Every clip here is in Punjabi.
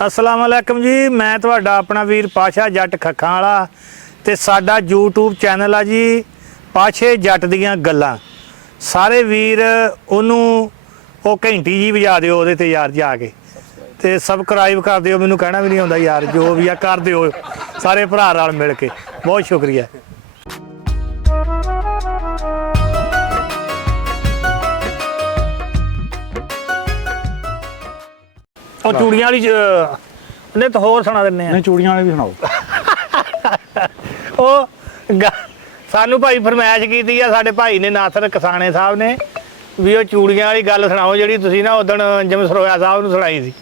अस्सलाम वालेकुम जी। मैं तुहाडा अपना वीर पाशा जट खखां वाला ते साडा यूट्यूब चैनल आ जी पाशे जट दियां गल्लां। सारे वीर ओनू ओ घंटी जी वजा दिओ ओहदे ते यार जाके ते सबसक्राइब कर दिओ। मैनू कहना भी नहीं आउंदा यार, जो भी आ कर दिओ सारे भरा नाल मिल के। बहुत शुक्रिया। ਉਹ ਚੂੜੀਆਂ ਵਾਲੀ ਨੇ ਤਾਂ ਹੋਰ ਸੁਣਾ ਦਿੰਨੇ ਆ। ਨਹੀਂ ਚੂੜੀਆਂ ਵਾਲੀ ਵੀ ਸੁਣਾਓ। ਉਹ ਸਾਨੂੰ ਭਾਈ ਫਰਮਾਇਸ਼ ਕੀਤੀ ਆ ਸਾਡੇ ਭਾਈ ਨੇ ਨਾਸਰ ਕਸਾਣੇ ਸਾਹਿਬ ਨੇ ਵੀ ਉਹ ਚੂੜੀਆਂ ਵਾਲੀ ਗੱਲ ਸੁਣਾਓ ਜਿਹੜੀ ਤੁਸੀਂ ਨਾ ਉਦਣ ਜਿਵੇਂ ਸਰੋਇਆ ਸਾਹਿਬ ਨੂੰ ਸੁਣਾਈ ਸੀ।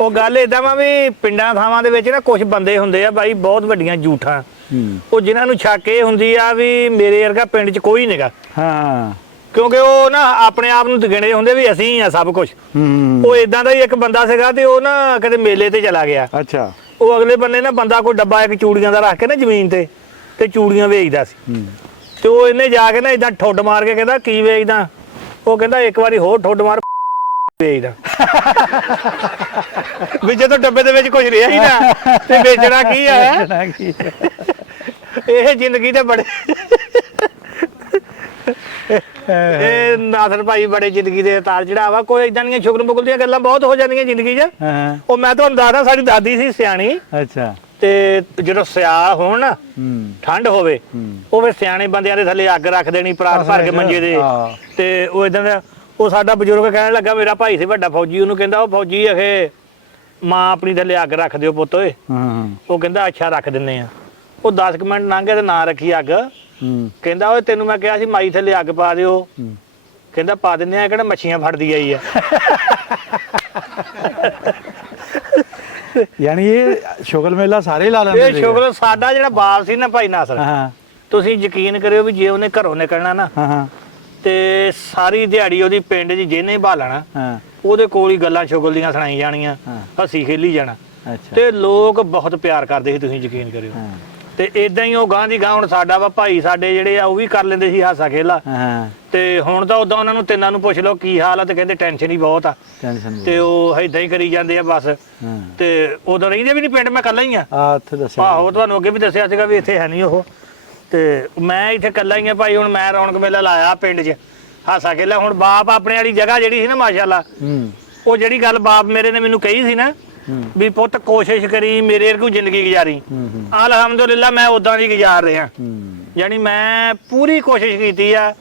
ਉਹ ਗੱਲ ਇਦਾਂ ਵਾ ਵੀ ਪਿੰਡਾਂ ਥਾਵਾਂ ਦੇ ਵਿੱਚ ਨਾ ਕੁਝ ਬੰਦੇ ਹੁੰਦੇ ਆ ਬਾਈ ਬਹੁਤ ਵੱਡੀਆਂ ਝੂਠਾਂ, ਉਹ ਜਿਨ੍ਹਾਂ ਨੂੰ ਸ਼ੱਕ ਇਹ ਹੁੰਦੀ ਆ ਵੀ ਮੇਰੇ ਵਰਗਾ ਪਿੰਡ 'ਚ ਕੋਈ ਨਹੀਂਗਾ। ਹਾਂ, ਕਿਉਂਕਿ ਉਹ ਨਾ ਆਪਣੇ ਆਪ ਨੂੰ ਗਿਣੇ ਹੁੰਦੇ ਵੀ ਅਸੀਂ ਆ ਸਭ ਕੁਝ। ਉਹ ਇਦਾਂ ਦਾ ਹੀ ਇੱਕ ਬੰਦਾ ਸੀਗਾ ਤੇ ਉਹ ਨਾ ਕਦੇ ਮੇਲੇ ਤੇ ਚਲਾ ਗਿਆ। ਅੱਛਾ। ਉਹ ਅਗਲੇ ਬੰਨੇ ਨਾ ਬੰਦਾ ਕੋਈ ਡੱਬਾ ਇੱਕ ਚੂੜੀਆਂ ਦਾ ਰੱਖ ਕੇ ਨਾ ਜ਼ਮੀਨ ਤੇ ਚੂੜੀਆਂ ਵੇਚਦਾ ਸੀ। ਤੇ ਉਹ ਇਹਨੇ ਜਾ ਕੇ ਨਾ ਇਦਾਂ ਠੁੱਡ ਮਾਰ ਕੇ ਕਹਿੰਦਾ ਕੀ ਵੇਚਦਾ? ਉਹ ਕਹਿੰਦਾ ਇੱਕ ਵਾਰੀ ਹੋਰ ਠੁੱਡ ਮਾਰ ਵੇਚਦਾ। ਵੀ ਜਦੋਂ ਡੱਬੇ ਦੇ ਵਿੱਚ ਕੁਝ ਰਿਹਾ ਹੀ ਨਾ ਤੇ ਵੇਚਣਾ ਕੀ ਆ? ਇਹ ਜ਼ਿੰਦਗੀ ਦੇ ਬੜੇ ਇਹ ਨਾਸਰ ਭਾਈ ਬੜੇ ਜ਼ਿੰਦਗੀ ਦੇ ਉਤਾਰ ਚੜਾਵਾ। ਕੋਈ ਇਦਾਂ ਦੀਆਂ ਸ਼ੁਕਰ ਬੁਕਲ ਦੀਆਂ ਗੱਲਾਂ ਬਹੁਤ ਹੋ ਜਾਂਦੀਆਂ ਜ਼ਿੰਦਗੀ 'ਚ। ਉਹ ਮੈਂ ਤੁਹਾਨੂੰ ਦੱਸਦਾ, ਸਾਡੀ ਦਾਦੀ ਸੀ ਸਿਆਣੀ। ਅੱਛਾ। ਤੇ ਜਦੋਂ ਸਿਆਲ ਹੋਣ ਨਾ ਠੰਡ ਹੋਵੇ ਉਹ ਫਿਰ ਸਿਆਣੇ ਬੰਦਿਆਂ ਦੇ ਥੱਲੇ ਅੱਗ ਰੱਖ ਦੇਣੀ ਪਰਾਤ ਭਰ ਕੇ ਮੰਜੇ ਦੇ। ਤੇ ਉਹ ਇਦਾਂ ਦਾ ਉਹ ਸਾਡਾ ਬਜ਼ੁਰਗ ਕਹਿਣ ਲੱਗਾ, ਮੇਰਾ ਭਾਈ ਸੀ ਵੱਡਾ ਫੌਜੀ, ਉਹਨੂੰ ਕਹਿੰਦਾ ਉਹ ਫੌਜੀ ਅਖੇ ਮਾਂ ਆਪਣੀ ਥੱਲੇ ਅੱਗ ਰੱਖ ਦਿਓ ਪੁੱਤ ਓਏ। ਉਹ ਕਹਿੰਦਾ ਅੱਛਾ ਰੱਖ ਦਿੰਨੇ ਆ। ਉਹ 10 ਮਿੰਟ ਲੰਘ ਗਏ ਤੇ ਨਾ ਰੱਖੀ ਅੱਗ। ਕਹਿੰਦਾ ਓਏ ਤੈਨੂੰ ਮੈਂ ਕਿਹਾ ਸੀ ਮਾਈ ਥੱਲੇ ਅੱਗ ਪਾ ਦਿਓ। ਕਹਿੰਦਾ ਪਾ ਦਿੰਨੇ ਆ, ਕਿਹੜਾ ਮੱਛੀਆਂ ਫੜਦੀ ਆਈ ਆ। ਯਾਨੀ ਇਹ ਸ਼ੁਗਲ ਮੇਲਾ ਸਾਰੇ ਲਾ ਲੈਂਦੇ। ਇਹ ਸ਼ੁਗਲ ਸਾਡਾ ਜਿਹੜਾ ਬਾਪ ਸੀ ਨਾ ਭਾਈ ਨਾਸਰ, ਤੁਸੀਂ ਯਕੀਨ ਕਰਿਓ ਵੀ ਜੇ ਉਹਨੇ ਘਰੋਂ ਨਿਕਲਣਾ ਨਾ ਤੇ ਸਾਰੀ ਦਿਹਾੜੀ ਉਹਦੀ ਪਿੰਡ 'ਚ ਜਿਹਨੇ ਭਾਲਣਾ ਉਹਦੇ ਕੋਲ ਹੀ ਗੱਲਾਂ ਸ਼ੁਗਲ ਦੀਆਂ ਸੁਣਾਈ ਜਾਣੀਆਂ, ਹੱਸੀ ਖੇਲੀ ਜਾਣਾ। ਤੇ ਲੋਕ ਬਹੁਤ ਪਿਆਰ ਕਰਦੇ ਸੀ, ਤੁਸੀਂ ਯਕੀਨ ਕਰਿਓ। ਤੇ ਇਦਾਂ ਹੀ ਉਹ ਗਾਂ ਦੀ ਗਾਂ ਹੁਣ ਸਾਡਾ ਵਾ ਭਾਈ ਸਾਡੇ ਜਿਹੜੇ ਆ ਉਹ ਵੀ ਕਰ ਲੈਂਦੇ ਸੀ ਹਾਸਾ ਖੇਲਾ। ਤੇ ਹੁਣ ਤਾਂ ਉਦਾਂ ਉਹਨਾਂ ਨੂੰ ਤਿੰਨਾਂ ਨੂੰ ਪੁੱਛ ਲਓ ਕੀ ਹਾਲ ਆ ਤੇ ਕਹਿੰਦੇ ਟੈਨਸ਼ਨ ਹੀ ਬਹੁਤ ਆ। ਤੇ ਉਹ ਏਦਾਂ ਹੀ ਕਰੀ ਜਾਂਦੇ ਆ ਬਸ। ਤੇ ਉਦੋਂ ਰਹਿੰਦੇ ਵੀ ਨਹੀਂ ਪਿੰਡ, ਮੈਂ ਇਕੱਲਾ ਹੀ ਆ। ਆਹੋ ਤੁਹਾਨੂੰ ਅੱਗੇ ਵੀ ਦੱਸਿਆ ਸੀਗਾ ਵੀ ਇੱਥੇ ਹੈ ਨਹੀਂ ਉਹ। ਤੇ ਮੈਂ ਇੱਥੇ ਇਕੱਲਾ ਹੀ ਆ ਭਾਈ। ਹੁਣ ਮੈਂ ਰੌਣਕ ਮੇਲਾ ਲਾਇਆ ਪਿੰਡ 'ਚ ਹਾਸਾ ਖੇਲਾ। ਹੁਣ ਬਾਪ ਆਪਣੇ ਵਾਲੀ ਜਗ੍ਹਾ ਜਿਹੜੀ ਸੀ ਨਾ ਮਾਸ਼ਾਅੱਲਾ, ਉਹ ਜਿਹੜੀ ਗੱਲ ਬਾਪ ਮੇਰੇ ਨੇ ਮੈਨੂੰ ਕਹੀ ਸੀ ਨਾ ਵੀ ਪੁੱਤ ਕੋਸ਼ਿਸ਼ ਕਰੀ ਮੇਰੇ ਵਰਗੀ ਜ਼ਿੰਦਗੀ ਗੁਜ਼ਾਰੀ, ਅਲਹਮਦੁਲਿਲਾ ਮੈਂ ਉਦਾਂ ਦੀ ਗੁਜ਼ਾਰ ਰਿਹਾ। ਯਾਨੀ ਮੈਂ ਪੂਰੀ ਕੋਸ਼ਿਸ਼ ਕੀਤੀ ਆ।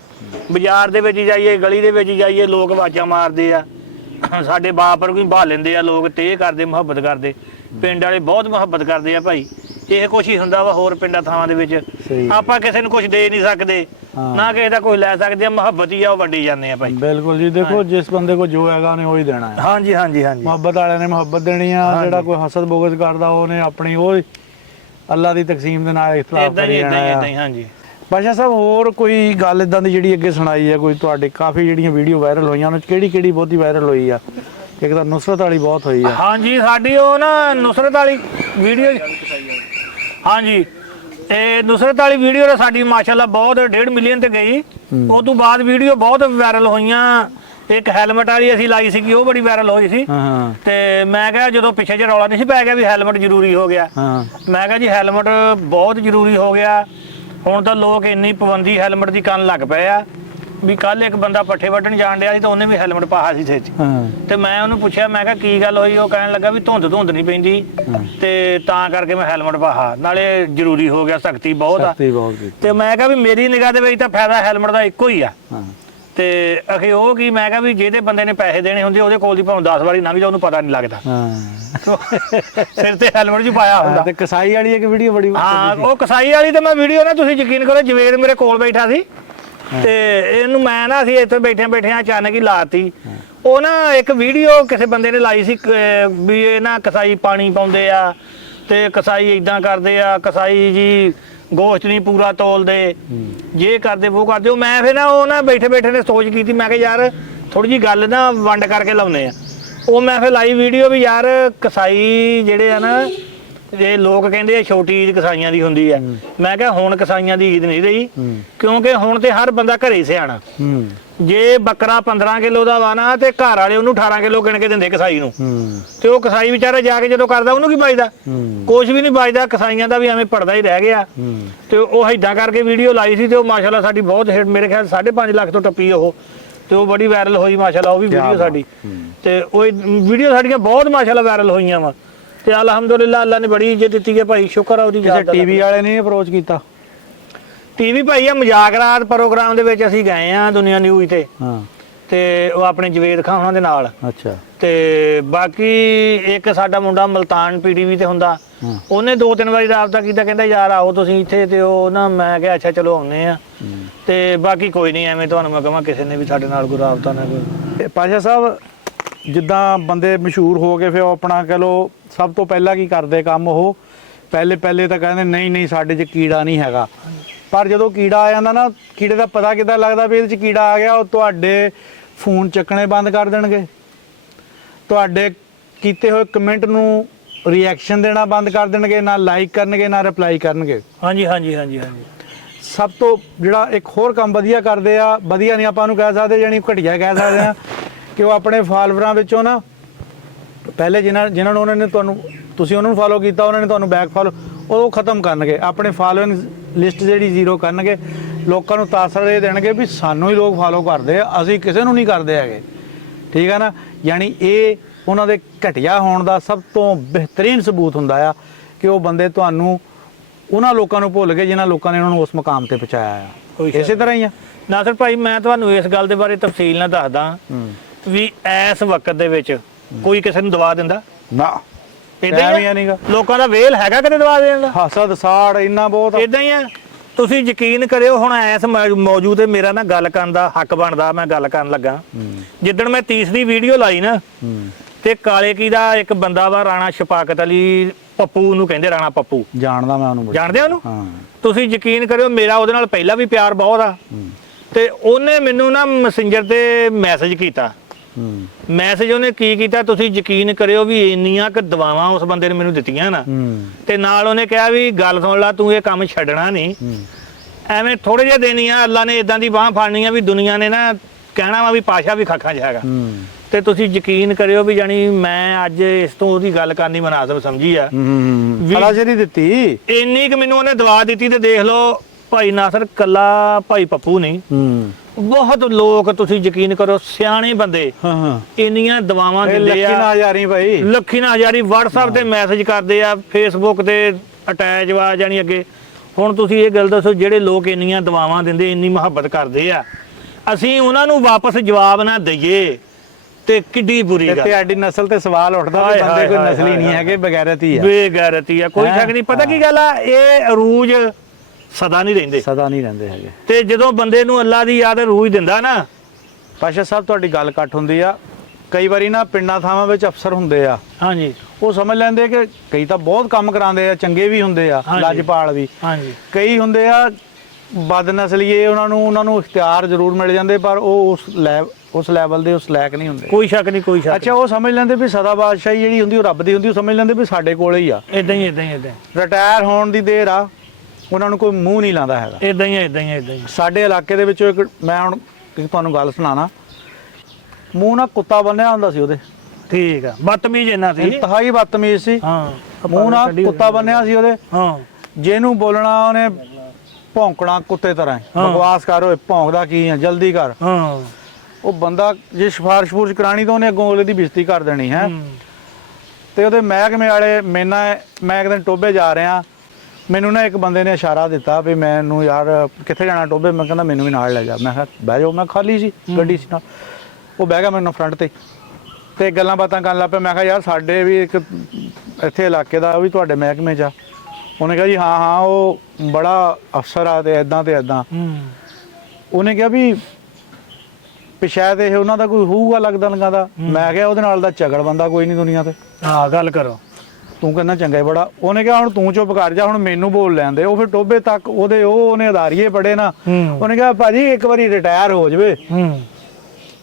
ਬਾਜ਼ਾਰ ਦੇ ਵਿੱਚ ਜਾਈਏ, ਗਲੀ ਦੇ ਵਿੱਚ ਜਾਈਏ, ਲੋਕ ਆਵਾਜ਼ਾਂ ਮਾਰਦੇ ਆ ਸਾਡੇ ਬਾਪ ਵਰਗੂ ਹੀ ਭਾਲ ਲੈਂਦੇ ਆ ਲੋਕ, ਤੇ ਇਹ ਕਰਦੇ ਮੁਹੱਬਤ ਕਰਦੇ। ਪਿੰਡ ਵਾਲੇ ਬਹੁਤ ਮੁਹੱਬਤ ਕਰਦੇ ਆ ਭਾਈ। ਇਹ ਕੁਛ ਹੀ ਹੁੰਦਾ ਵਾ ਹੋਰ ਪਿੰਡਾਂ ਥਾਵਾਂ ਦੇ ਵਿੱਚ। ਆਪਾਂ ਕਿਸੇ ਨੂੰ ਕੁਛ ਦੇ ਨਹੀਂ ਸਕਦੇ ਨਾ ਕਿਸੇ ਦਾ ਕੁਝ ਲੈ ਸਕਦੇ ਆ। ਮੁਹੱਬਤ ਹੀ ਆ ਉਹ ਵੰਡੀ ਜਾਂਦੇ ਆ ਭਾਈ। ਬਿਲਕੁਲ ਜੀ। ਦੇਖੋ ਜਿਸ ਬੰਦੇ ਕੋ ਜੋ ਹੈਗਾ ਉਹਨੇ ਉਹੀ ਦੇਣਾ ਹੈ। ਹਾਂਜੀ ਹਾਂਜੀ ਹਾਂਜੀ। ਮੁਹੱਬਤ ਵਾਲਿਆਂ ਨੇ ਮੁਹੱਬਤ ਦੇਣੀ ਆ। ਜਿਹੜਾ ਕੋਈ ਹਸਦ ਬੁਗਜ਼ ਕਰਦਾ ਉਹਨੇ ਆਪਣੀ ਉਹ ਅੱਲਾ ਦੀ ਤਕਸੀਮ ਦੇ ਨਾਲ ਇਖਤਲਾਫ ਕਰੀ ਜਾਣਾ। ਹਾਂਜੀ ਬਾਸ਼ਾ ਸਾਹਿਬ, ਹੋਰ ਕੋਈ ਗੱਲ ਇਦਾਂ ਦੀ ਜਿਹੜੀ ਅੱਗੇ ਸੁਣਾਈ ਹੈ ਕੋਈ ਤੁਹਾਡੇ? ਕਾਫੀ ਜਿਹੜੀਆਂ ਵੀਡੀਓ ਵਾਇਰਲ ਹੋਈਆਂ ਉਹਨਾਂ 'ਚ ਕਿਹੜੀ ਬਹੁਤੀ ਵਾਇਰਲ ਹੋਈ ਆ? ਇੱਕ ਤਾਂ ਨੁਸਰਤ ਵਾਲੀ ਬਹੁਤ ਹੋਈ ਆ। ਹਾਂਜੀ ਸਾਡੀ ਉਹ ਨਾ ਨੁਸਰਤ ਵਾਲੀ ਵੀਡੀਓ, ਹਾਂਜੀ ਇਹ ਨੁਸਰਤ ਵਾਲੀ ਵੀਡੀਓ ਤਾਂ ਸਾਡੀ ਮਾਸ਼ਾਅੱਲਾ ਬਹੁਤ 1.5 ਮਿਲੀਅਨ ਤੇ ਗਈ। ਉਹ ਤੋਂ ਬਾਅਦ ਵੀਡੀਓ ਬਹੁਤ ਵਾਇਰਲ ਹੋਈਆਂ। ਇੱਕ ਹੈਲਮਟ ਵਾਲੀ ਅਸੀਂ ਲਾਈ ਸੀਗੀ, ਉਹ ਬੜੀ ਵਾਇਰਲ ਹੋਈ ਸੀ। ਤੇ ਮੈਂ ਕਿਹਾ ਜਦੋਂ ਪਿੱਛੇ ਜਿਹੇ ਰੌਲਾ ਨਹੀਂ ਸੀ ਪੈ ਗਿਆ ਵੀ ਹੈਲਮਟ ਜ਼ਰੂਰੀ ਹੋ ਗਿਆ, ਮੈਂ ਕਿਹਾ ਜੀ ਹੈਲਮਟ ਬਹੁਤ ਜ਼ਰੂਰੀ ਹੋ ਗਿਆ। ਹੁਣ ਤਾਂ ਲੋਕ ਇੰਨੀ ਪਾਬੰਦੀ ਹੈਲਮਟ ਦੀ ਕਰਨ ਲੱਗ ਪਏ ਆ ਵੀ ਕੱਲ ਇੱਕ ਬੰਦਾ ਪੱਠੇ ਵੱਢਣ ਜਾਣ ਡਿਆ ਸੀ ਤੇ ਉਹਨੇ ਵੀ ਹੈਲਮਟ ਪਾਇਆ ਸੀ ਸਿਰ 'ਚ। ਤੇ ਮੈਂ ਉਹਨੂੰ ਪੁੱਛਿਆ, ਮੈਂ ਕਿਹਾ ਕੀ ਗੱਲ ਹੋਈ? ਉਹ ਕਹਿਣ ਲੱਗਾ ਵੀ ਧੁੰਦ ਨਹੀਂ ਪੈਂਦੀ ਤੇ ਤਾਂ ਕਰਕੇ ਮੈਂ ਹੈਲਮਟ ਪਾਇਆ, ਨਾਲੇ ਜ਼ਰੂਰੀ ਹੋ ਗਿਆ, ਸਖਤੀ ਬਹੁਤ ਆ। ਤੇ ਮੈਂ ਕਿਹਾ ਵੀ ਮੇਰੀ ਨਿਗਾਹ ਦੇ ਵਿੱਚ ਤਾਂ ਫਾਇਦਾ ਹੈਲਮਟ ਦਾ ਇੱਕੋ ਹੀ ਆ। ਤੇ ਅਖੇ ਉਹ ਕੀ, ਮੈਂ ਕਿਹਾ ਵੀ ਜਿਹਦੇ ਬੰਦੇ ਨੇ ਪੈਸੇ ਦੇਣੇ ਹੁੰਦੇ ਉਹਦੇ ਕੋਲ ਦੀ ਭਾਵੇਂ 10 ਵਾਰੀ ਲੰਘ ਜਾ ਉਹਨੂੰ ਪਤਾ ਨਹੀਂ ਲੱਗਦਾ ਸਿਰ ਤੇ ਹੈਲਮਟ ਜੀ ਪਾਇਆ ਹੁੰਦਾ। ਤੇ ਕਸਾਈ ਵਾਲੀ ਇੱਕ ਵੀਡੀਓ ਬੜੀ, ਹਾਂ ਉਹ ਕਸਾਈ ਵਾਲੀ ਤੇ ਮੈਂ ਵੀਡੀਓ ਨਾ ਤੁਸੀਂ ਯਕੀਨ ਕਰੋ ਜਵੇਦ ਮੇਰੇ ਕੋਲ ਬੈਠਾ ਸੀ ਤੇ ਇਹਨੂੰ ਮੈਂ ਨਾ ਅਸੀਂ ਇੱਥੇ ਬੈਠਿਆਂ ਅਚਾਨਕ ਹੀ ਲਾਤੀ। ਉਹ ਨਾ ਇੱਕ ਵੀਡੀਓ ਕਿਸੇ ਬੰਦੇ ਨੇ ਲਾਈ ਸੀ ਵੀ ਇਹ ਨਾ ਕਸਾਈ ਪਾਣੀ ਪਾਉਂਦੇ ਆ ਤੇ ਕਸਾਈ ਇਦਾਂ ਕਰਦੇ ਆ, ਕਸਾਈ ਜੀ ਗੋਸ਼ਤ ਨਹੀਂ ਪੂਰਾ ਤੋਲਦੇ, ਜੇ ਕਰਦੇ ਉਹ ਕਰਦੇ। ਉਹ ਮੈਂ ਫਿਰ ਨਾ ਉਹ ਨਾ ਬੈਠੇ ਨੇ ਸੋਚ ਕੀਤੀ, ਮੈਂ ਕਿਹਾ ਯਾਰ ਥੋੜੀ ਜਿਹੀ ਗੱਲ ਨਾ ਵੰਡ ਕਰਕੇ ਲਾਉਂਦੇ ਆ। ਉਹ ਮੈਂ ਫਿਰ ਲਾਈ ਵੀਡੀਓ ਵੀ ਯਾਰ ਕਸਾਈ ਜਿਹੜੇ ਆ ਨਾ ਇਹ ਲੋਕ ਕਹਿੰਦੇ ਆ ਛੋਟੀ ਈਦ ਕਸਾਈਆਂ ਦੀ ਹੁੰਦੀ ਆ। ਮੈਂ ਕਿਹਾ ਹੁਣ ਕਸਾਈਆਂ ਦੀ ਈਦ ਨਹੀਂ ਰਹੀ, ਕਿਉਂਕਿ ਹੁਣ ਤੇ ਹਰ ਬੰਦਾ ਘਰੇ ਸਿਆਣਾ। ਜੇ ਬੱਕਰਾ 15 ਕਿਲੋ ਦਾ ਵਾ ਨਾ ਤੇ ਘਰ ਵਾਲੇ ਉਹਨੂੰ 18 ਕਿਲੋ ਗਿਣ ਕੇ ਦਿੰਦੇ ਕਸਾਈ ਨੂੰ, ਤੇ ਉਹ ਕਸਾਈ ਵਿਚਾਰਾ ਜਾ ਕੇ ਜਦੋਂ ਕਰਦਾ ਉਹਨੂੰ ਕੀ ਬਚਦਾ? ਕੁਝ ਵੀ ਨਹੀਂ ਬਚਦਾ। ਕਸਾਈਆਂ ਦਾ ਵੀ ਐਵੇਂ ਪੜਦਾ ਹੀ ਰਹਿ ਗਿਆ। ਤੇ ਉਹ ਏਦਾਂ ਕਰਕੇ ਵੀਡੀਓ ਲਾਈ ਸੀ ਤੇ ਉਹ ਮਾਸ਼ਾਅੱਲਾ ਸਾਡੀ ਬਹੁਤ ਹਿੱਟ, ਮੇਰੇ ਖਿਆਲ 5.5 ਲੱਖ ਤੋਂ ਟੱਪੀ ਉਹ, ਤੇ ਉਹ ਬੜੀ ਵਾਇਰਲ ਹੋਈ ਮਾਸ਼ਾਅੱਲਾ ਉਹ ਵੀ ਵੀਡੀਓ ਸਾਡੀ। ਤੇ ਉਹ ਵੀਡੀਓ ਸਾਡੀਆਂ ਬਹੁਤ ਮਾਸ਼ਾਅੱਲਾ ਵਾਇਰਲ ਹੋਈਆਂ ਵਾ, ਤੇ ਅਲਹਮਦੁਲਿਲਾ ਅੱਲਾ ਨੇ ਬੜੀ ਇੱਜ਼ਤ ਦਿੱਤੀ ਹੈ ਭਾਈ, ਸ਼ੁਕਰ ਆ ਉਹਦੀ। ਟੀਵੀ ਵਾਲੇ ਨੇ ਅਪਰੋਚ ਕੀਤਾ? ਟੀਵੀ ਭਾਈ ਆ ਮਜ਼ਾਕ ਰਾਤ ਪ੍ਰੋਗਰਾਮ ਦੇ ਵਿੱਚ ਅਸੀਂ ਗਏ ਆ ਦੁਨੀਆ ਨਿਊਜ਼ ਤੇ, ਤੇ ਉਹ ਆਪਣੇ ਜਵੇਦ ਖਾਨ ਉਹਨਾਂ ਦੇ ਨਾਲ। ਅੱਛਾ। ਤੇ ਬਾਕੀ ਇੱਕ ਸਾਡਾ ਮੁੰਡਾ ਮਲਤਾਨ ਪੀਟੀਵੀ ਤੇ ਹੁੰਦਾ, ਉਹਨੇ 2-3 ਵਾਰੀ ਰਾਬਤਾ ਕੀਤਾ, ਕਹਿੰਦਾ ਯਾਰ ਆਓ ਤੁਸੀਂ ਇੱਥੇ, ਤੇ ਉਹ ਨਾ ਮੈਂ ਕਿਹਾ ਅੱਛਾ ਚਲੋ ਆਉਂਦੇ ਆ। ਤੇ ਬਾਕੀ ਕੋਈ ਨਹੀਂ, ਐਵੇਂ ਤੁਹਾਨੂੰ ਮੈਂ ਕਹਾਂ ਕਿਸੇ ਨੇ ਵੀ ਸਾਡੇ ਨਾਲ ਕੋਈ ਰਾਬਤਾ ਨਾ ਕੋਈ। ਪਾਸ਼ਾ ਸਾਹਿਬ, ਜਿੱਦਾਂ ਬੰਦੇ ਮਸ਼ਹੂਰ ਹੋ ਗਏ ਫਿਰ ਉਹ ਆਪਣਾ ਕਹ ਲੋ ਸਭ ਤੋਂ ਪਹਿਲਾਂ ਕੀ ਕਰਦੇ ਕੰਮ, ਉਹ ਪਹਿਲੇ ਤਾਂ ਕਹਿੰਦੇ ਨਹੀਂ ਸਾਡੇ 'ਚ ਕੀੜਾ ਨਹੀਂ ਹੈਗਾ, ਪਰ ਜਦੋਂ ਕੀੜਾ ਆ ਜਾਂਦਾ ਨਾ, ਕੀੜੇ ਦਾ ਪਤਾ ਕਿੱਦਾਂ ਲੱਗਦਾ ਵੀ ਇਹਦੇ 'ਚ ਕੀੜਾ ਆ ਗਿਆ? ਉਹ ਤੁਹਾਡੇ ਫੋਨ ਚੱਕਣੇ ਬੰਦ ਕਰ ਦੇਣਗੇ, ਤੁਹਾਡੇ ਕੀਤੇ ਹੋਏ ਕਮੈਂਟ ਨੂੰ ਰਿਐਕਸ਼ਨ ਦੇਣਾ ਬੰਦ ਕਰ ਦੇਣਗੇ, ਨਾ ਲਾਈਕ ਕਰਨਗੇ ਨਾ ਰਿਪਲਾਈ ਕਰਨਗੇ। ਹਾਂਜੀ। ਸਭ ਤੋਂ ਜਿਹੜਾ ਇੱਕ ਹੋਰ ਕੰਮ ਵਧੀਆ ਕਰਦੇ ਆ, ਵਧੀਆ ਨਹੀਂ ਆਪਾਂ ਉਹਨੂੰ ਕਹਿ ਸਕਦੇ, ਜਾਨੀ ਘਟੀਆ ਕਹਿ ਸਕਦੇ ਆ, ਕਿ ਉਹ ਆਪਣੇ ਫਾਲੋਵਰਾਂ ਵਿੱਚੋਂ ਨਾ ਪਹਿਲੇ ਜਿਨ੍ਹਾਂ ਨੂੰ ਉਹਨਾਂ ਨੇ ਤੁਸੀਂ ਉਹਨਾਂ ਨੂੰ ਫਾਲੋ ਕੀਤਾ, ਉਹਨਾਂ ਨੇ ਤੁਹਾਨੂੰ ਬੈਕ ਫਾਲੋ, ਉਹ ਖਤਮ ਕਰਨਗੇ, ਆਪਣੇ ਫਾਲੋਇੰਗ ਲਿਸਟ ਜਿਹੜੀ ਜ਼ੀਰੋ ਕਰਨਗੇ, ਲੋਕਾਂ ਨੂੰ ਤਾਸਰ ਇਹ ਦੇਣਗੇ ਵੀ ਸਾਨੂੰ ਹੀ ਲੋਕ ਫਾਲੋ ਕਰਦੇ ਆ, ਅਸੀਂ ਕਿਸੇ ਨੂੰ ਨਹੀਂ ਕਰਦੇ ਹੈਗੇ। ਠੀਕ ਹੈ ਨਾ? ਯਾਨੀ ਇਹ ਉਹਨਾਂ ਦੇ ਘਟੀਆ ਹੋਣ ਦਾ ਸਭ ਤੋਂ ਬਿਹਤਰੀਨ ਸਬੂਤ ਹੁੰਦਾ ਆ ਕਿ ਉਹ ਬੰਦੇ ਤੁਹਾਨੂੰ ਉਹਨਾਂ ਲੋਕਾਂ ਨੂੰ ਭੁੱਲ ਗਏ ਜਿਨ੍ਹਾਂ ਲੋਕਾਂ ਨੇ ਉਹਨਾਂ ਨੂੰ ਉਸ ਮੁਕਾਮ ਤੇ ਪਹੁੰਚਾਇਆ ਆ। ਇਸੇ ਤਰ੍ਹਾਂ ਹੀ ਆ ਨਾਸਰ ਭਾਈ, ਮੈਂ ਤੁਹਾਨੂੰ ਇਸ ਗੱਲ ਦੇ ਬਾਰੇ ਤਫਸੀਲ ਨਾਲ ਦੱਸਦਾ ਵੀ ਇਸ ਵਕਤ ਦੇ ਵਿੱਚ ਕੋਈ ਕਿਸੇ ਨੂੰ ਦਵਾ ਦਿੰਦਾ ਨਾ, ਇਦਾਂ ਹੀ ਨਹੀਂਗਾ। ਲੋਕਾਂ ਦਾ ਵੇਲ ਹੈਗਾ ਕਿਤੇ ਦਵਾ ਦੇਣ ਦਾ? ਹਸਦ ਸਾੜ ਇੰਨਾ ਬਹੁਤ ਇਦਾਂ ਹੀ ਆ। ਤੁਸੀਂ ਯਕੀਨ ਕਰਿਓ, ਹੁਣ ਐਸ ਮੌਜੂਦ ਮੇਰਾ ਨਾ ਗੱਲ ਕਰਨ ਦਾ ਹੱਕ ਬਣਦਾ, ਮੈਂ ਗੱਲ ਕਰਨ ਲੱਗਾ। ਜਿੱਦਣ ਮੈਂ ਤੀਸਰੀ ਵੀਡੀਓ ਲਾਈ ਨਾ, ਤੇ ਕਾਲੇ ਕੀ ਦਾ ਇੱਕ ਬੰਦਾ ਵਾ, ਰਾਣਾ ਸ਼ਫਾਕਤ ਅਲੀ, ਪੱਪੂ ਨੂੰ ਕਹਿੰਦੇ, ਰਾਣਾ ਪੱਪੂ, ਜਾਣਦਾ ਮੈਂ ਉਹਨੂੰ। ਜਾਣਦੇ ਉਹਨੂੰ? ਤੁਸੀਂ ਯਕੀਨ ਕਰਿਓ, ਮੇਰਾ ਉਹਦੇ ਨਾਲ ਪਹਿਲਾਂ ਵੀ ਪਿਆਰ ਬਹੁਤ ਆ, ਤੇ ਉਹਨੇ ਮੈਨੂੰ ਨਾ ਮੈਸੇਂਜਰ ਤੇ ਮੈਸੇਜ ਕੀਤਾ। ਮੈਸੇਜ ਉਹਨੇ ਕੀ ਕੀਤਾ, ਤੁਸੀਂ ਯਕੀਨ ਕਰਿਓ ਵੀ ਇੰਨੀਆਂ ਕੁ ਦਵਾਵਾਂ ਉਸ ਬੰਦੇ ਨੇ ਮੈਨੂੰ ਦਿੱਤੀਆਂ ਨਾ, ਤੇ ਨਾਲ ਉਹਨੇ ਕਿਹਾ ਵੀ ਗੱਲ ਸੁਣ ਲਾ, ਤੂੰ ਇਹ ਕੰਮ ਛੱਡਣਾ ਨਹੀਂ, ਐਵੇਂ ਥੋੜੇ ਜਿਹੇ ਦਿਨ ਹੀ ਆ, ਅੱਲਾ ਨੇ ਇਦਾਂ ਦੀ ਬਾਹ ਫੜਨੀ ਆ ਵੀ ਦੁਨੀਆ ਨੇ ਨਾ ਕਹਿਣਾ ਵਾ ਵੀ ਪਾਸ਼ਾ ਵੀ ਖਾਖਾਂ 'ਚ ਹੈਗਾ। ਤੇ ਤੁਸੀਂ ਯਕੀਨ ਕਰਿਓ ਵੀ ਜਾਨੀ ਮੈਂ ਅੱਜ ਇਸ ਤੋਂ ਉਹਦੀ ਗੱਲ ਕਰਨੀ ਮਨਾਸਬ ਸਮਝੀ ਆ। ਫਲਾਸ਼ਰੀ ਦਿੱਤੀ ਇੰਨੀ ਕੁ ਮੈਨੂੰ ਉਹਨੇ ਦਵਾ ਦਿੱਤੀ। ਤੇ ਦੇਖ ਲਓ ਭਾਈ ਨਾਸਰ, ਕੱਲਾ ਭਾਈ ਪੱਪੂ ਨਹੀਂ, ਬਹੁਤ ਲੋਕ, ਤੁਸੀਂ ਯਕੀਨ ਕਰੋ, ਸਿਆਣੇ ਬੰਦੇ ਇੰਨੀਆਂ ਦਵਾਵਾਂ ਦਿੰਦੇ ਆ। ਲੱਖੀ ਨਾ ਹਜ਼ਾਰੀ WhatsApp ਤੇ ਮੈਸੇਜ ਕਰਦੇ ਆ, Facebook ਤੇ ਅਟੈਚ ਵਾ ਜਾਨੀ ਅੱਗੇ। ਹੁਣ ਤੁਸੀਂ ਇਹ ਗੱਲ ਦੱਸੋ, ਜਿਹੜੇ ਲੋਕ ਇੰਨੀਆਂ ਦਵਾਵਾਂ ਦਿੰਦੇ, ਇੰਨੀ ਮੁਹੱਬਤ ਕਰਦੇ ਆ, ਅਸੀਂ ਉਹਨਾਂ ਨੂੰ ਵਾਪਸ ਜਵਾਬ ਨਾ ਦਈਏ ਤੇ ਕਿੱਡੀ ਬੁਰੀ ਗੱਲ। ਤੁਹਾਡੀ ਨਸਲ ਤੇ ਸਵਾਲ ਉੱਠਦਾ ਵੀ ਬੰਦੇ ਕੋਈ ਨਸਲੀ ਨਹੀਂ ਹੈਗੇ, ਬੇਗੈਰਤੀ ਆ, ਕੋਈ ਸ਼ੱਕ ਨਹੀਂ। ਪਤਾ ਕੀ ਗੱਲ ਆ, ਇਹ ਅਰੂਜ ਸਦਾ ਨਹੀਂ ਰਹਿੰਦੇ ਹੈਗੇ। ਤੇ ਜਦੋਂ ਬੰਦੇ ਨੂੰ ਅੱਲਾ ਦੀ ਯਾਦ ਰੂਹ ਦਿੰਦਾ ਨਾ। ਪਾਸ਼ਾ ਸਾਹਿਬ, ਤੁਹਾਡੀ ਗੱਲ ਕੱਟ ਹੁੰਦੀ ਆ। ਕਈ ਵਾਰੀ ਨਾ ਪਿੰਡਾਂ ਥਾਵਾਂ ਵਿੱਚ ਅਫਸਰ ਹੁੰਦੇ ਆ, ਹਾਂਜੀ, ਉਹ ਸਮਝ ਲੈਂਦੇ ਕਿ ਕਈ ਤਾਂ ਬਹੁਤ ਕੰਮ ਕਰਾਉਂਦੇ ਆ, ਚੰਗੇ ਵੀ ਹੁੰਦੇ ਆ, ਲੱਜਪਾਲ ਵੀ, ਕਈ ਹੁੰਦੇ ਆ ਬਦਨਸਲੀਏ, ਉਹਨਾਂ ਨੂੰ ਇਖਤਿਆਰ ਜ਼ਰੂਰ ਮਿਲ ਜਾਂਦੇ, ਪਰ ਉਹ ਉਸ ਲੈਵਲ ਦੇ ਉਸ ਲਾਇਕ ਨਹੀਂ ਹੁੰਦੇ। ਕੋਈ ਸ਼ੱਕ ਨਹੀਂ। ਅੱਛਾ, ਉਹ ਸਮਝ ਲੈਂਦੇ ਵੀ ਸਦਾ ਬਾਦਸ਼ਾਹੀ ਜਿਹੜੀ ਹੁੰਦੀ ਉਹ ਰੱਬ ਦੀ ਹੁੰਦੀ, ਉਹ ਸਮਝ ਲੈਂਦੇ ਵੀ ਸਾਡੇ ਕੋਲੇ ਹੀ ਆ। ਇਦਾਂ ਹੀ ਰਿਟਾਇਰ ਹੋਣ ਦੀ ਦੇਰ ਆ, ਉਹਨਾਂ ਨੂੰ ਕੋਈ ਮੂੰਹ ਨਹੀਂ ਲਾਉਂਦਾ ਹੈਗਾ। ਇਦਾਂ ਹੀ ਸਾਡੇ ਇਲਾਕੇ ਦੇ ਵਿੱਚ ਮੈਂ ਹੁਣ ਤੁਹਾਨੂੰ ਗੱਲ ਸੁਣਾਣਾ, ਮੂੰਹ ਨਾਲ ਕੁੱਤਾ ਬੰਨਿਆ ਹੁੰਦਾ ਸੀ ਉਹਦੇ। ਠੀਕ ਆ, ਬਦਤਮੀਜ਼ ਇਹਨਾਂ ਸੀ, ਇੰਤਹਾਈ ਬਦਤਮੀਜ਼ ਸੀ। ਮੂੰਹ ਨਾਲ ਕੁੱਤਾ ਬੰਨਿਆ ਸੀ ਉਹਦੇ। ਜਿਹਨੂੰ ਬੋਲਣਾ ਉਹਨੇ ਭੌਂਕਣਾ ਕੁੱਤੇ ਤਰ੍ਹਾਂ, ਬਕਵਾਸ ਕਰ, ਓਏ ਭੌਂਕਦਾ ਕੀ ਆ, ਜਲਦੀ ਕਰ। ਉਹ ਬੰਦਾ ਜੇ ਸਿਫਾਰਿਸ਼ ਕਰਾਣੀ ਤਾਂ ਉਹਨੇ ਅੱਗੋਂ ਅਗਲੇ ਦੀ ਬੇਇੱਜ਼ਤੀ ਕਰ ਦੇਣੀ ਹੈ। ਤੇ ਉਹਦੇ ਮਹਿਕਮੇ ਵਾਲੇ ਮੈਂ ਇੱਕ ਦਿਨ ਟੋਬੇ ਜਾ ਰਿਹਾ, ਮੈਨੂੰ ਨਾ ਇੱਕ ਬੰਦੇ ਨੇ ਇਸ਼ਾਰਾ ਦਿੱਤਾ ਵੀ ਮੈਨੂੰ ਯਾਰ ਕਿੱਥੇ ਜਾਣਾ ਟੋਬੇ। ਮੈਂ ਕਹਿੰਦਾ ਮੈਨੂੰ ਵੀ ਨਾਲ ਲੈ ਜਾ। ਮੈਂ ਕਿਹਾ ਬਹਿ ਜਾਓ, ਮੈਂ ਖਾਲੀ ਸੀ, ਗੱਡੀ ਸੀ ਨਾਲ। ਉਹ ਬਹਿ ਗਿਆ ਮੈਨੂੰ ਫਰੰਟ ਤੇ ਗੱਲਾਂ ਬਾਤਾਂ ਕਰਨ ਲੱਗ ਪਿਆ। ਮੈਂ ਕਿਹਾ ਯਾਰ ਸਾਡੇ ਵੀ ਇੱਕ ਇੱਥੇ ਇਲਾਕੇ ਦਾ, ਉਹ ਵੀ ਤੁਹਾਡੇ ਮਹਿਕਮੇ 'ਚ ਆ। ਉਹਨੇ ਕਿਹਾ ਜੀ ਹਾਂ, ਉਹ ਬੜਾ ਅਫਸਰ ਆ ਤੇ ਇੱਦਾਂ ਤੇ ਇੱਦਾਂ। ਉਹਨੇ ਕਿਹਾ ਵੀ ਸ਼ਾਇਦ ਇਹ ਉਹਨਾਂ ਦਾ ਕੋਈ ਹੋਊਗਾ ਲੱਗਦਾ। ਮੈਂ ਕਿਹਾ ਉਹਦੇ ਨਾਲ ਦਾ ਝਗੜ ਬੰਦਾ ਕੋਈ ਨਹੀਂ ਦੁਨੀਆ ਤੇ। ਗੱਲ ਕਰੋ, ਤੂੰ ਕਹਿੰਦਾ ਚੰਗਾ ਹੀ ਬੜਾ। ਉਹਨੇ ਕਿਹਾ ਹੁਣ ਤੂੰ ਚੁੱਪ ਕਰ ਜਾ, ਹੁਣ ਮੈਨੂੰ ਬੋਲ ਲੈਂਦੇ। ਉਹ ਫਿਰ ਟੋਬੇ ਤੱਕ ਉਹਨੇ ਅਦਾਰੀਏ ਪੜੇ ਨਾ। ਉਹਨੇ ਕਿਹਾ ਭਾਜੀ ਇੱਕ ਵਾਰੀ ਰਿਟਾਇਰ ਹੋ ਜਾਵੇ,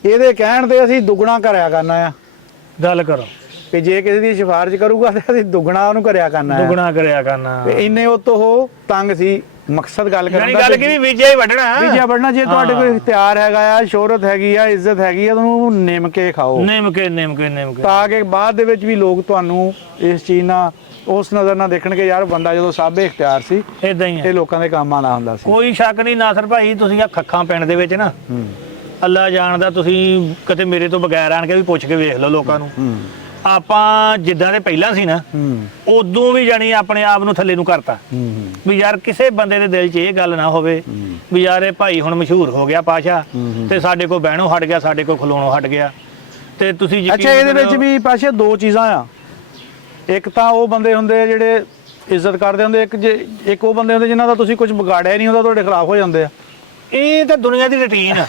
ਇਹਦੇ ਕਹਿਣ ਤੇ ਅਸੀਂ ਦੁੱਗਣਾ ਕਰਿਆ ਕਰਨਾ ਆ। ਗੱਲ ਕਰੋ, ਕਿ ਜੇ ਕਿਸੇ ਦੀ ਸਿਫਾਰਿਸ਼ ਕਰੂਗਾ ਤੇ ਅਸੀਂ ਦੁੱਗਣਾ ਉਹਨੂੰ ਕਰਿਆ ਕਰਨਾ ਹੈ। ਦੁੱਗਣਾ ਕਰਿਆ ਕਰਨਾ। ਤੇ ਇੰਨੇ ਉਹ ਤੋਂ ਉਹ ਤੰਗ ਸੀ। ਮਕਸਦ ਗੱਲ ਕਰਨ ਯਾਨੀ ਗੱਲ ਕੀ ਵੀ ਵੀਜ਼ਾ ਹੀ ਵੱਢਣਾ। ਵੀਜ਼ਾ ਵੱਢਣਾ। ਜੇ ਤੁਹਾਡੇ ਕੋਲ ਇਖਤਿਆਰ ਹੈਗਾ ਆ, ਸ਼ੋਹਰਤ ਹੈਗੀ ਆ, ਇੱਜ਼ਤ ਹੈਗੀ ਆ, ਤੁਹਾਨੂੰ ਨਿਮ ਕੇ ਖਾਓ, ਨਿਮ ਕੇ ਤਾਂ ਕਿ ਬਾਅਦ ਦੇ ਵਿੱਚ ਵੀ ਲੋਕ ਤੁਹਾਨੂੰ ਇਸ ਚੀਜ਼ ਨਾਲ ਉਸ ਨਜ਼ਰ ਨਾਲ ਦੇਖਣਗੇ, ਯਾਰ ਬੰਦਾ ਜਦੋਂ ਸਾਬੇ ਇਖਤਿਆਰ ਸੀ ਇਦਾਂ ਹੀ ਇਹ ਲੋਕਾਂ ਦੇ ਕੰਮ ਆਣਾ ਹੁੰਦਾ ਸੀ। ਕੋਈ ਸ਼ੱਕ ਨਹੀਂ ਨਾਸਰ ਭਾਈ, ਤੁਸੀਂ ਆ ਖੱਖਾਂ ਪਿੰਡ ਦੇ ਵਿੱਚ ਨਾ ਅੱਲਾ ਜਾਣਦਾ, ਤੁਸੀਂ ਕਿਤੇ ਮੇਰੇ ਤੋਂ ਬਗੈਰ ਆਣ ਕੇ ਵੀ ਪੁੱਛ ਕੇ ਵੇਖ ਲਓ ਲੋਕਾਂ ਨੂੰ। ਆਪਾਂ ਜਿੱਦਾਂ ਦੇ ਪਹਿਲਾਂ ਸੀ ਨਾ ਉਦੋਂ ਵੀ ਜਾਣੀ ਆਪਣੇ ਆਪ ਨੂੰ ਥੱਲੇ ਨੂੰ ਕਰਤਾ ਵੀ ਯਾਰ ਕਿਸੇ ਬੰਦੇ ਦੇ ਦਿਲ 'ਚ ਇਹ ਗੱਲ ਨਾ ਹੋਵੇ ਵੀ ਯਾਰ ਇਹ ਭਾਈ ਹੁਣ ਮਸ਼ਹੂਰ ਹੋ ਗਿਆ ਪਾਸ਼ਾ ਤੇ ਸਾਡੇ ਕੋਲ ਬਹਿਣੋਂ ਹਟ ਗਿਆ, ਸਾਡੇ ਕੋਲ ਖਲੋਣੋਂ ਹਟ ਗਿਆ। ਤੇ ਤੁਸੀਂ ਅੱਛਾ, ਇਹਦੇ ਵਿੱਚ ਵੀ ਪਾਸ਼ਾ ਦੋ ਚੀਜ਼ਾਂ ਆ। ਇੱਕ ਤਾਂ ਉਹ ਬੰਦੇ ਹੁੰਦੇ ਆ ਜਿਹੜੇ ਇੱਜ਼ਤ ਕਰਦੇ ਹੁੰਦੇ, ਇੱਕ ਉਹ ਬੰਦੇ ਹੁੰਦੇ ਜਿਨ੍ਹਾਂ ਦਾ ਤੁਸੀਂ ਕੁਝ ਵਿਗਾੜਿਆ ਨਹੀਂ ਹੁੰਦਾ, ਤੁਹਾਡੇ ਖਿਲਾਫ ਹੋ ਜਾਂਦੇ ਆ। ਇਹ ਤਾਂ ਦੁਨੀਆ ਦੀ ਰੁਟੀਨ ਆ।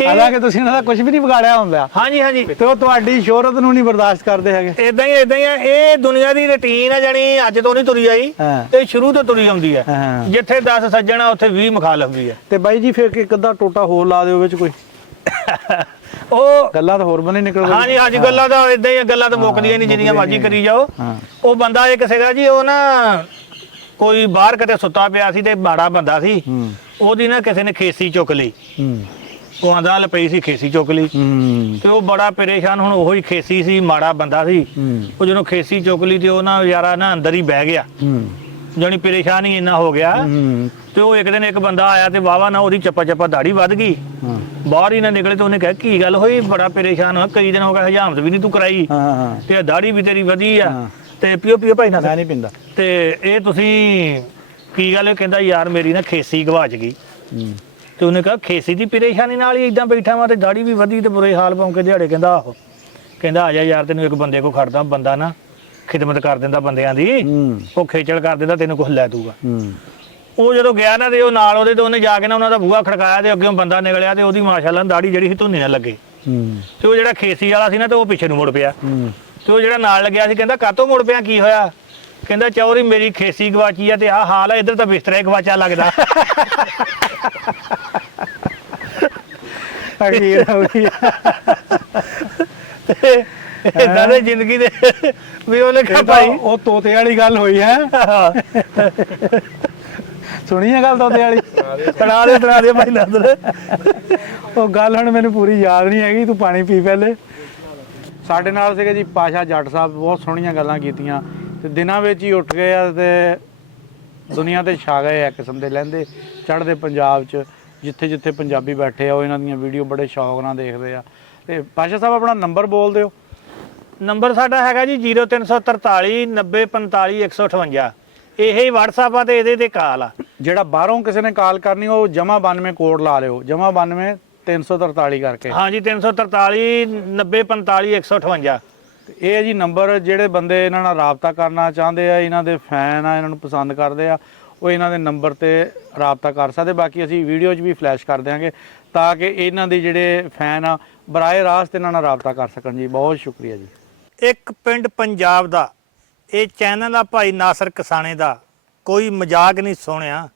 ਹਾਲਾਂਕਿ ਤੁਸੀਂ ਇਹਨਾਂ ਦਾ ਕੁਝ ਵੀ ਨਹੀਂ ਵਿਗਾੜਿਆ ਹੁੰਦਾ। ਹਾਂਜੀ ਹਾਂਜੀ। ਤੇ ਉਹ ਤੁਹਾਡੀ ਸ਼ੋਹਰਤ ਨੂੰ ਨਹੀਂ ਬਰਦਾਸ਼ਤ ਕਰਦੇ ਹੈਗੇ। ਇਦਾਂ ਹੀ ਆ। ਇਹ ਦੁਨੀਆ ਦੀ ਰੁਟੀਨ ਆ, ਜਾਨੀ ਅੱਜ ਤੋਂ ਨਹੀਂ ਤੁਰੀ ਆਈ, ਇਹ ਸ਼ੁਰੂ ਤੋਂ ਤੁਰੀ ਆਉਂਦੀ ਆ। ਜਿੱਥੇ 10 ਸੱਜਣਾ ਉੱਥੇ 20 ਮੁਖਾਲਫ ਵੀ ਆ। ਤੇ ਬਾਈ ਜੀ ਫਿਰ ਇੱਕ ਅੱਧਾ ਟੋਟਾ ਹੋਰ ਲਾ ਦਿਓ ਵਿੱਚ ਕੋਈ। ਉਹ ਗੱਲਾਂ ਤਾਂ ਹੋਰ ਬਣੇ ਨਿਕਲਦੀਆਂ। ਹਾਂਜੀ ਹਾਂਜੀ, ਗੱਲਾਂ ਤਾਂ ਇਦਾਂ ਹੀ ਆ, ਗੱਲਾਂ ਤਾਂ ਮੁੱਕਦੀਆਂ ਨਹੀਂ, ਜਿੰਨੀਆਂ ਮਰਜ਼ੀ ਕਰੀ ਜਾਓ। ਉਹ ਬੰਦਾ ਇੱਕ ਸੀਗਾ ਜੀ, ਉਹ ਨਾ ਕੋਈ ਬਾਹਰ ਕਿਤੇ ਸੁੱਤਾ ਪਿਆ ਸੀ ਤੇ ਮਾੜਾ ਬੰਦਾ ਸੀ, ਉਹਦੀ ਨਾ ਕਿਸੇ ਨੇ ਖੇਸੀ ਚੁੱਕ ਲਈ। ਉਹ ਆਂਦਾ ਪਈ ਸੀ, ਖੇਸੀ ਚੁੱਕ ਲਈ ਤੇ ਉਹ ਬੜਾ ਪਰੇਸ਼ਾਨ। ਹੁਣ ਉਹੀ ਖੇਸੀ ਸੀ, ਮਾੜਾ ਬੰਦਾ ਸੀ। ਉਹ ਜਦੋਂ ਖੇਸੀ ਚੁੱਕ ਲਈ ਤੇ ਉਹ ਨਾ ਯਾਰਾ ਨਾ ਅੰਦਰ ਹੀ ਬਹਿ ਗਿਆ, ਜਾਨੀ ਪਰੇਸ਼ਾਨ ਹੀ ਇੰਨਾ ਹੋ ਗਿਆ। ਤੇ ਉਹ ਇੱਕ ਦਿਨ ਇੱਕ ਬੰਦਾ ਆਇਆ ਤੇ ਵਾਵਾ ਨਾ ਉਹਦੀ ਚੱਪਾ ਦਾੜੀ ਵੱਧ ਗਈ, ਬਾਹਰ ਹੀ ਨਾ ਨਿਕਲੇ। ਤੇ ਉਹਨੇ ਕਿਹਾ ਕੀ ਗੱਲ ਹੋਈ, ਬੜਾ ਪਰੇਸ਼ਾਨ ਹੋਇਆ, ਕਈ ਦਿਨ ਹੋ ਗਏ ਹਜਾਮਤ ਵੀ ਨਹੀਂ ਤੂੰ ਕਰਾਈ ਤੇ ਦਾੜੀ ਵੀ ਤੇਰੀ ਵਧੀ ਆ ਤੇ ਪੀਓ ਭਾਈ ਨਾ ਨਹੀਂ ਪਿੰਦਾ ਤੇ ਇਹ ਤੁਸੀਂ ਕੀ ਗੱਲ। ਕਹਿੰਦਾ ਯਾਰ ਮੇਰੀ ਨਾ ਖੇਸੀ ਗਵਾਚ ਗਈ। ਤੇ ਉਹਨੇ ਕਿਹਾ ਖੇਸੀ ਦੀ ਪਰੇਸ਼ਾਨੀ ਨਾਲ ਹੀ ਇਦਾਂ ਬੈਠਾ ਵਾ ਤੇ ਦਾੜੀ ਵੀ ਵਧੀ ਤੇ ਬੁਰੇ ਹਾਲ ਪਾਉਂ ਕੇ ਦਿਹਾੜੇ। ਕਹਿੰਦਾ ਆਹੋ। ਕਹਿੰਦਾ ਆ ਜਾ ਯਾਰ, ਤੈਨੂੰ ਇੱਕ ਬੰਦੇ ਕੋ ਖੜਦਾ, ਬੰਦਾ ਨਾ ਖਿਦਮਤ ਕਰ ਦਿੰਦਾ ਬੰਦਿਆਂ ਦੀ, ਉਹ ਖੇਚਲ ਕਰ ਦਿੰਦਾ, ਤੈਨੂੰ ਕੁਛ ਲੈ ਦੂਗਾ। ਉਹ ਜਦੋਂ ਗਿਆ ਨਾ ਤੇ ਉਹ ਨਾਲ ਉਹਦੇ ਤੇ ਉਹਨੇ ਜਾ ਕੇ ਨਾ ਉਹਨਾਂ ਦਾ ਬੂਹਾ ਖੜਕਾਇਆ ਤੇ ਅੱਗੇ ਬੰਦਾ ਨਿਕਲਿਆ ਤੇ ਉਹਦੀ ਮਾਸ਼ਾਅੱਲਾ ਦਾੜੀ ਜਿਹੜੀ ਸੀ ਧੁੰਨੀ ਨਾਲ ਲੱਗੇ। ਤੇ ਉਹ ਜਿਹੜਾ ਖੇਸੀ ਵਾਲਾ ਸੀ ਨਾ ਤੇ ਉਹ ਪਿੱਛੇ ਨੂੰ ਮੁੜ ਪਿਆ। ਤੇ ਉਹ ਜਿਹੜਾ ਨਾਲ ਲੱਗਿਆ ਸੀ ਕਹਿੰਦਾ ਕਾਤੋਂ ਮੁੜ ਪਿਆ, ਕੀ ਹੋਇਆ? ਕਹਿੰਦਾ ਚੌਰੀ ਮੇਰੀ ਖੇਸੀ ਗਵਾਚੀ ਆ ਤੇ ਆਹ ਹਾਲ ਆ, ਇੱਧਰ ਤਾਂ ਬਿਸਤਰਾ ਹੀ ਗਵਾਚਾ ਲੱਗਦਾ। ਇਦਾਂ ਦੇ ਜ਼ਿੰਦਗੀ ਦੇ ਵੀ ਉਹਨੇ ਕਿਹਾ ਭਾਈ ਉਹ ਤੋਤੇ ਵਾਲੀ ਗੱਲ ਹੋਈ ਹੈ। ਸੁਣੀ ਹੈ ਗੱਲ ਤੋਤੇ ਵਾਲੀ? ਸੁਣਾ ਦੇ ਭਾਈ ਨੰਦਰ। ਉਹ ਗੱਲ ਹੁਣ ਮੈਨੂੰ ਪੂਰੀ ਯਾਦ ਨਹੀਂ ਹੈਗੀ, ਤੂੰ ਪਾਣੀ ਪੀ ਪਹਿਲੇ। ਸਾਡੇ ਨਾਲ ਸੀਗੇ ਜੀ ਪਾਸ਼ਾ ਜੱਟ ਸਾਹਿਬ, ਬਹੁਤ ਸੋਹਣੀਆਂ ਗੱਲਾਂ ਕੀਤੀਆਂ ਤੇ ਦਿਨਾਂ ਵਿੱਚ ਹੀ ਉੱਠ ਗਏ ਆ ਤੇ ਦੁਨੀਆ ਤੇ ਛਾ ਗਏ ਆ ਕਿਸਮ ਦੇ ਲਹਿੰਦੇ ਚੜ੍ਹਦੇ ਪੰਜਾਬ 'ਚ। ਜਿੱਥੇ ਜਿੱਥੇ ਪੰਜਾਬੀ ਬੈਠੇ ਆ ਉਹ ਇਹਨਾਂ ਦੀਆਂ ਵੀਡੀਓ ਬੜੇ ਸ਼ੌਕ ਨਾਲ ਦੇਖਦੇ ਆ। ਤੇ ਪਾਸ਼ਾ ਸਾਹਿਬ ਆਪਣਾ ਨੰਬਰ ਬੋਲ ਦਿਓ। ਨੰਬਰ ਸਾਡਾ ਹੈਗਾ ਜੀ 0343 90 45 158। ਇਹ ਹੀ WhatsApp ਆ ਤੇ ਇਹਦੇ ਤੇ ਕਾਲ ਆ। ਜਿਹੜਾ ਬਾਹਰੋਂ ਕਿਸੇ ਨੇ ਕਾਲ ਕਰਨੀ ਉਹ +92 ਕੋਡ ਲਾ ਲਿਓ, +92 343 ਕਰਕੇ। ਹਾਂਜੀ 343 90 45 158। ਇਹ ਹੈ ਜੀ ਨੰਬਰ। ਜਿਹੜੇ ਬੰਦੇ ਇਹਨਾਂ ਨਾਲ ਰਾਬਤਾ ਕਰਨਾ ਚਾਹੁੰਦੇ ਆ, ਇਹਨਾਂ ਦੇ ਫੈਨ ਆ, ਇਹਨਾਂ ਨੂੰ ਪਸੰਦ ਕਰਦੇ ਆ, ਉਹ ਇਹਨਾਂ ਦੇ ਨੰਬਰ ਤੇ ਰਾਬਤਾ ਕਰ ਸਕਦੇ। ਬਾਕੀ ਅਸੀਂ ਵੀਡੀਓ 'ਚ ਵੀ ਫਲੈਸ਼ ਕਰ ਦਿਆਂਗੇ ਤਾਂ ਕਿ ਇਹਨਾਂ ਦੇ ਜਿਹੜੇ ਫੈਨ ਆ ਬਰਾਏ ਰਾਸਤ ਇਹਨਾਂ ਨਾਲ ਰਾਬਤਾ ਕਰ ਸਕਣ ਜੀ। ਬਹੁਤ ਸ਼ੁਕਰੀਆ ਜੀ। ਇੱਕ ਪਿੰਡ ਪੰਜਾਬ ਦਾ ਇਹ ਚੈਨਲ ਆ ਭਾਈ ਨਾਸਰ ਕਸਾਣੇ ਦਾ, ਕੋਈ ਮਜ਼ਾਕ ਨਹੀਂ ਸੋਹਣਿਆ।